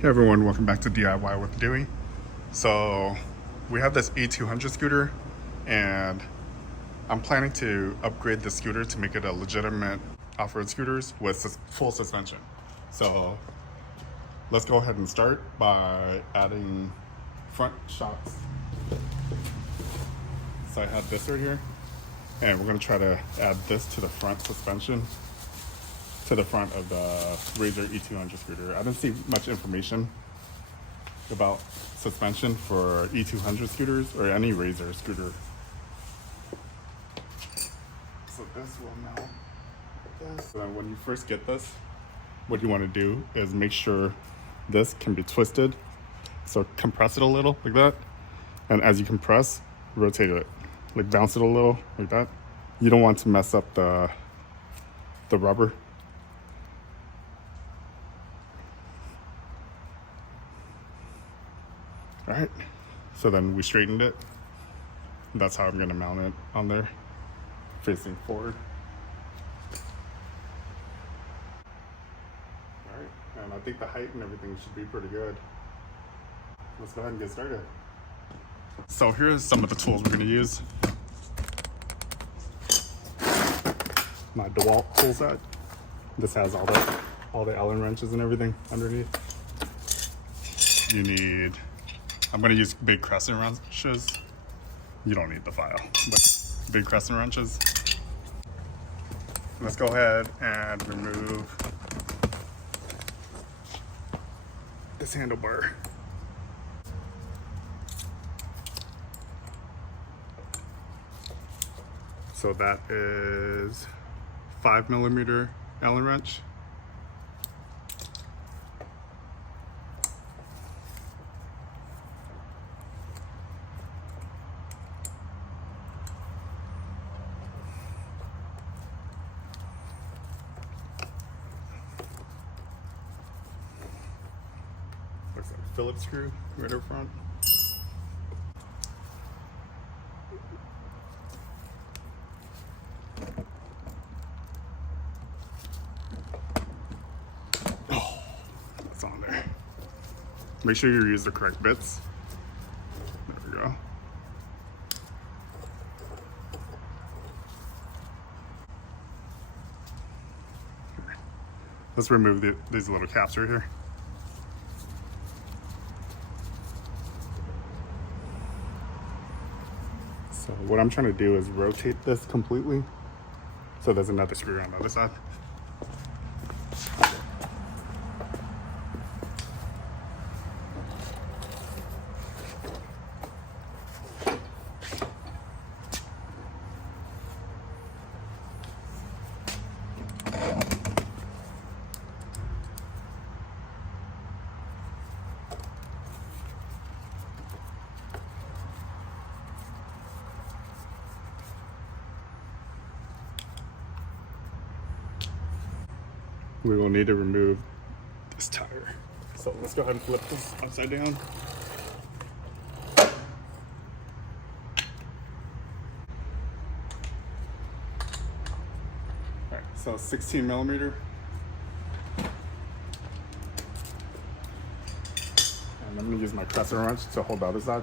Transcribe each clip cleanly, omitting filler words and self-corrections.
Hey everyone, welcome back to DIY with Dewey. So we have this E200 scooter and I'm planning to upgrade the scooter to make it a legitimate off-road scooters with full suspension. So let's go ahead and start by adding front shocks. So I have this right here and we're going to try to add this to the front suspension to the front of the Razor E200 scooter. I didn't see much information about suspension for E200 scooters or any Razor scooter. So this will mount like this. So when you first get this, what you want to do is make sure this can be twisted. So compress it a little like that. And as you compress, rotate it. Like bounce it a little like that. You don't want to mess up the rubber. All right, so then we straightened it. That's how I'm gonna mount it on there, facing forward. All right, and I think the height and everything should be pretty good. Let's go ahead and get started. So here's some of the tools we're gonna use. My DeWalt tool set. This has all the Allen wrenches and everything underneath. You need, I'm going to use big crescent wrenches. You don't need the file, but big crescent wrenches. Let's go ahead and remove this handlebar. So that is 5mm Allen wrench. Looks like a Phillips screw right up front. Oh, that's on there. Make sure you use the correct bits. There we go. Let's remove these little caps right here. So what I'm trying to do is rotate this completely. So there's another screw on the other side. We will need to remove this tire. So let's go ahead and flip this upside down. All right, so 16mm. And I'm gonna use my crescent wrench to hold the other side.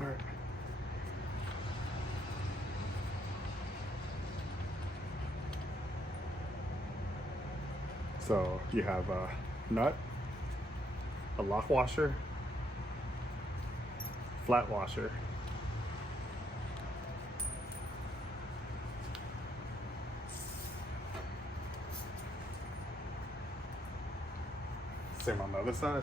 All right. So you have a nut, a lock washer, flat washer, same on the other side.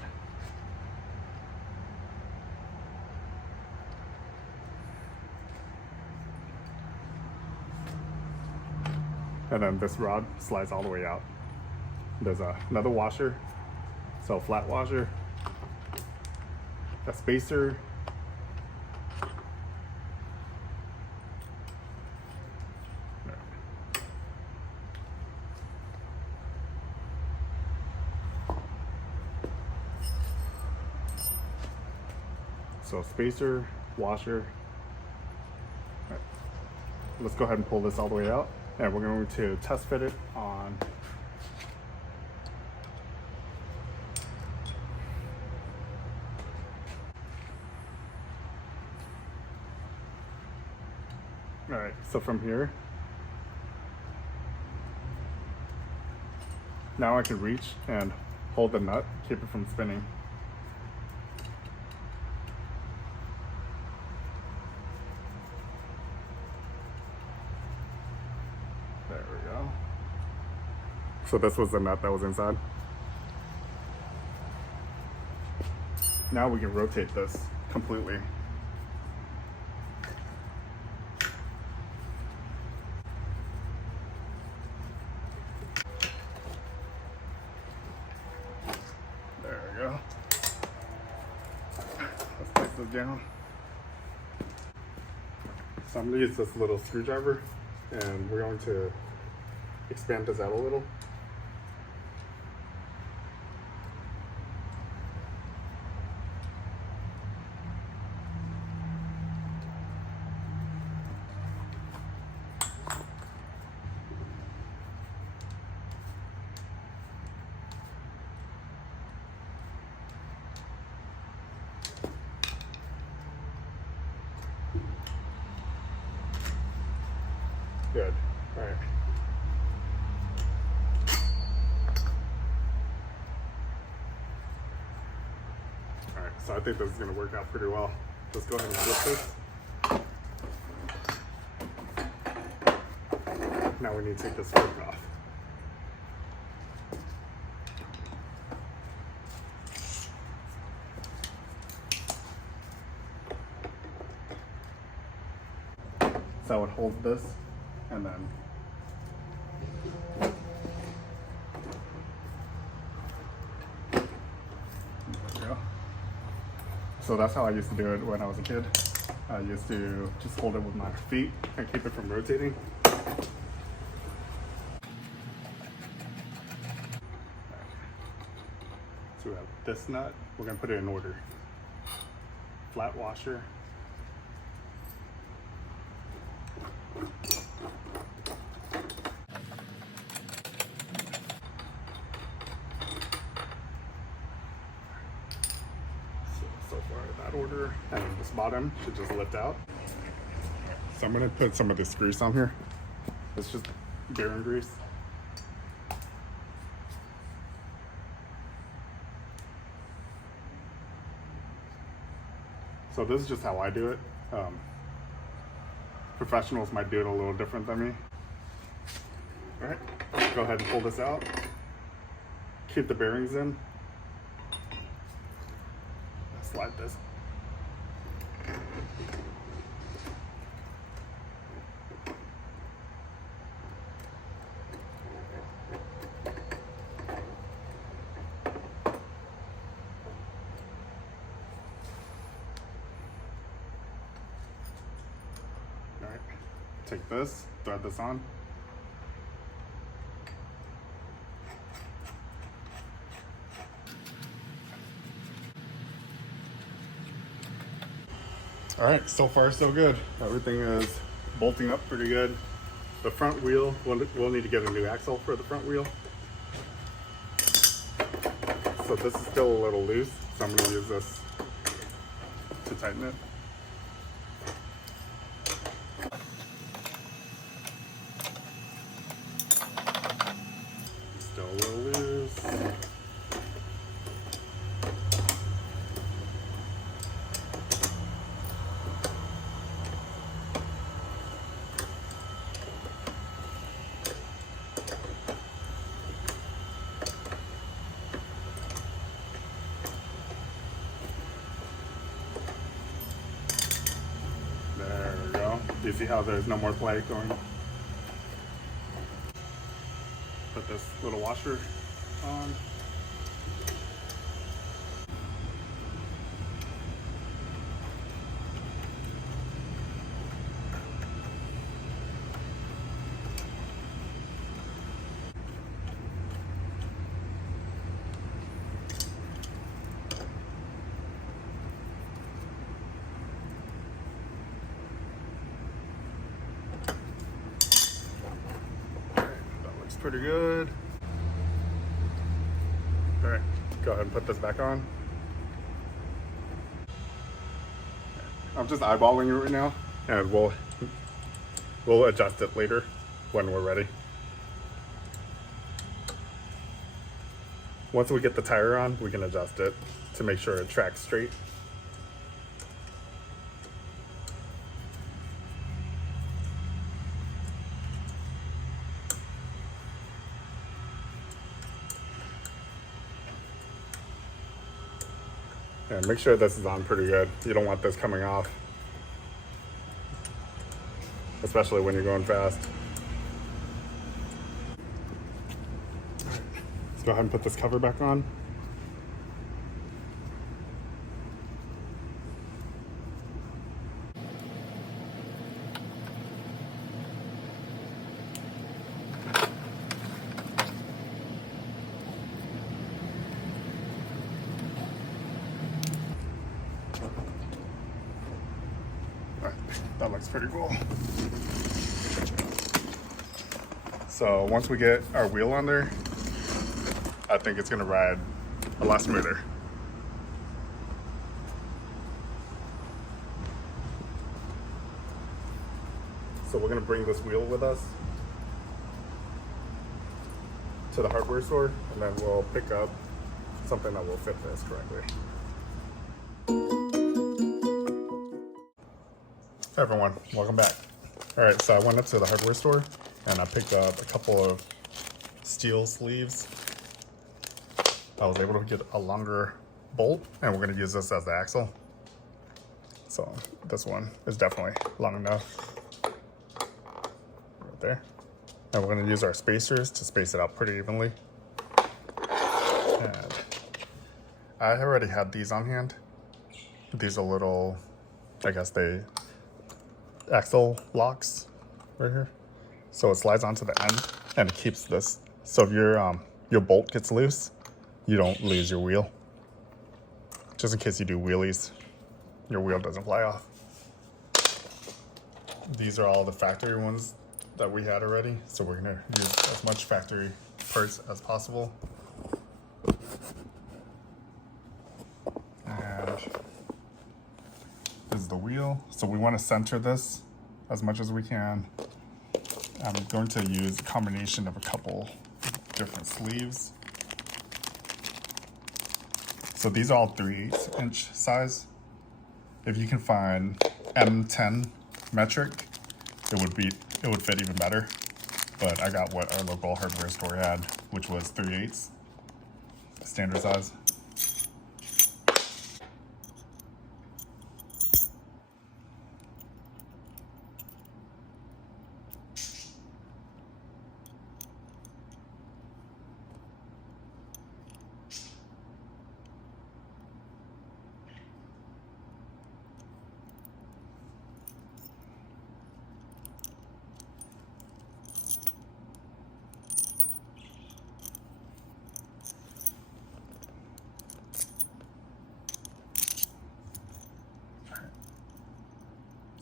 And then this rod slides all the way out. There's another washer, so flat washer, a spacer, So spacer, washer. All right. Let's go ahead and pull this all the way out, and we're going to test fit it on all right, so from here, now I can reach and hold the nut, keep it from spinning. There we go. So this was the nut that was inside. Now we can rotate this completely. There we go. Let's place this down. So I'm going to use this little screwdriver, and we're going to expand this out a little. Good. All right. All right, so I think this is going to work out pretty well. Let's go ahead and flip this. Now we need to take this fork off. So I would hold this, and then there we go. So that's how I used to do it when I was a kid. I used to just hold it with my feet and keep it from rotating. So we have this nut. We're gonna put it in order. Flat washer. So far that order, and this bottom should just lift out. So I'm gonna put some of this grease on here. It's just bearing grease. So this is just how I do it. Professionals might do it a little different than me. All right, let's go ahead and pull this out. Keep the bearings in. Slide this. All right, take this, thread this on. All right, so far so good. Everything is bolting up pretty good. The front wheel, we'll need to get a new axle for the front wheel. So this is still a little loose, so I'm gonna use this to tighten it. Still a little loose. There we go. Do you see how there's no more play going? Put this little washer on. pretty good. All right, go ahead and put this back on. I'm just eyeballing it right now, and we'll adjust it later when we're ready. Once we get the tire on, we can adjust it to make sure it tracks straight. And make sure this is on pretty good. You don't want this coming off, especially when you're going fast. Let's go ahead and put this cover back on. Alright, that looks pretty cool. So once we get our wheel on there, I think it's gonna ride a lot smoother. So we're gonna bring this wheel with us to the hardware store, and then we'll pick up something that will fit this correctly. Hey everyone, welcome back. All right, so I went up to the hardware store and I picked up a couple of steel sleeves. I was able to get a longer bolt, and we're gonna use this as the axle. So this one is definitely long enough. Right there. And we're gonna use our spacers to space it out pretty evenly. And I already had these on hand. These are little, I guess they axle locks right here. So it slides onto the end and it keeps this. So if your bolt gets loose, you don't lose your wheel. Just in case you do wheelies, your wheel doesn't fly off. These are all the factory ones that we had already. So we're gonna use as much factory parts as possible. And this is the wheel. So we want to center this as much as we can. I'm going to use a combination of a couple different sleeves. So these are all 3/8 inch size. If you can find M10 metric, it would fit even better. But I got what our local hardware store had, which was 3/8 standard size.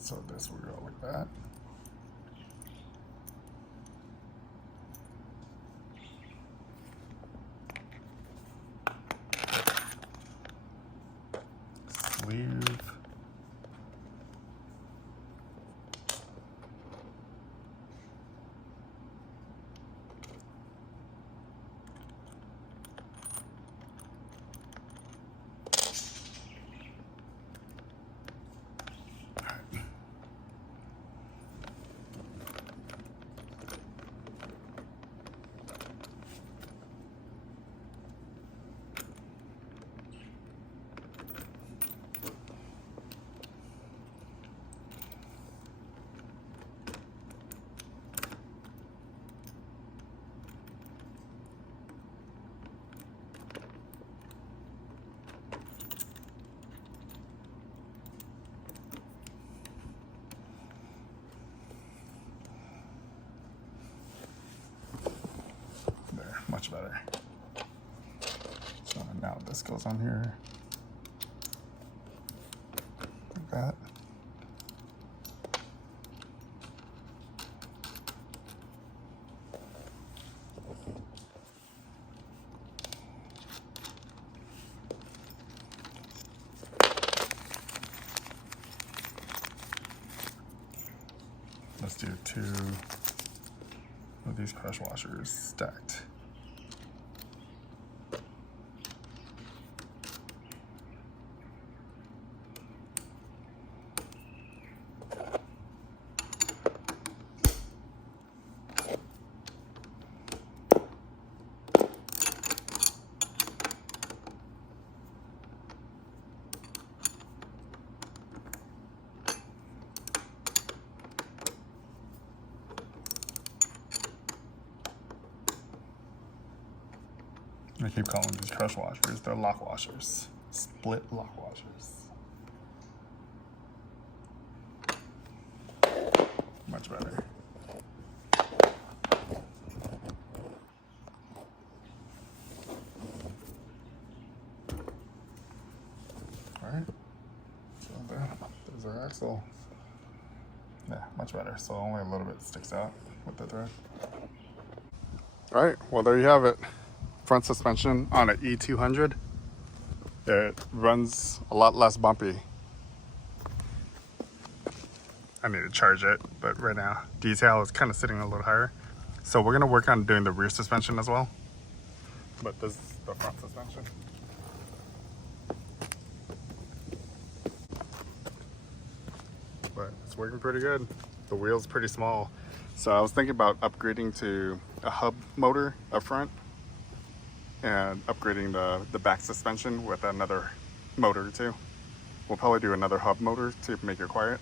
So this will go like that. Sleeve. Much better. So now this goes on here like that. Let's do 2 of these crush washers stacked. I keep calling these crush washers, they're lock washers. Split lock washers. Much better. Alright, so there's our axle. Yeah, much better. So only a little bit sticks out with the thread. Alright, well there you have it. Front suspension on an E200. It runs a lot less bumpy. I need to charge it, but right now detail is kind of sitting a little higher. So we're gonna work on doing the rear suspension as well. But this is the front suspension. But it's working pretty good. The wheel's pretty small. So I was thinking about upgrading to a hub motor up front and upgrading the back suspension with another motor too. We'll probably do another hub motor to make it quiet.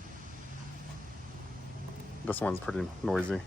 This one's pretty noisy.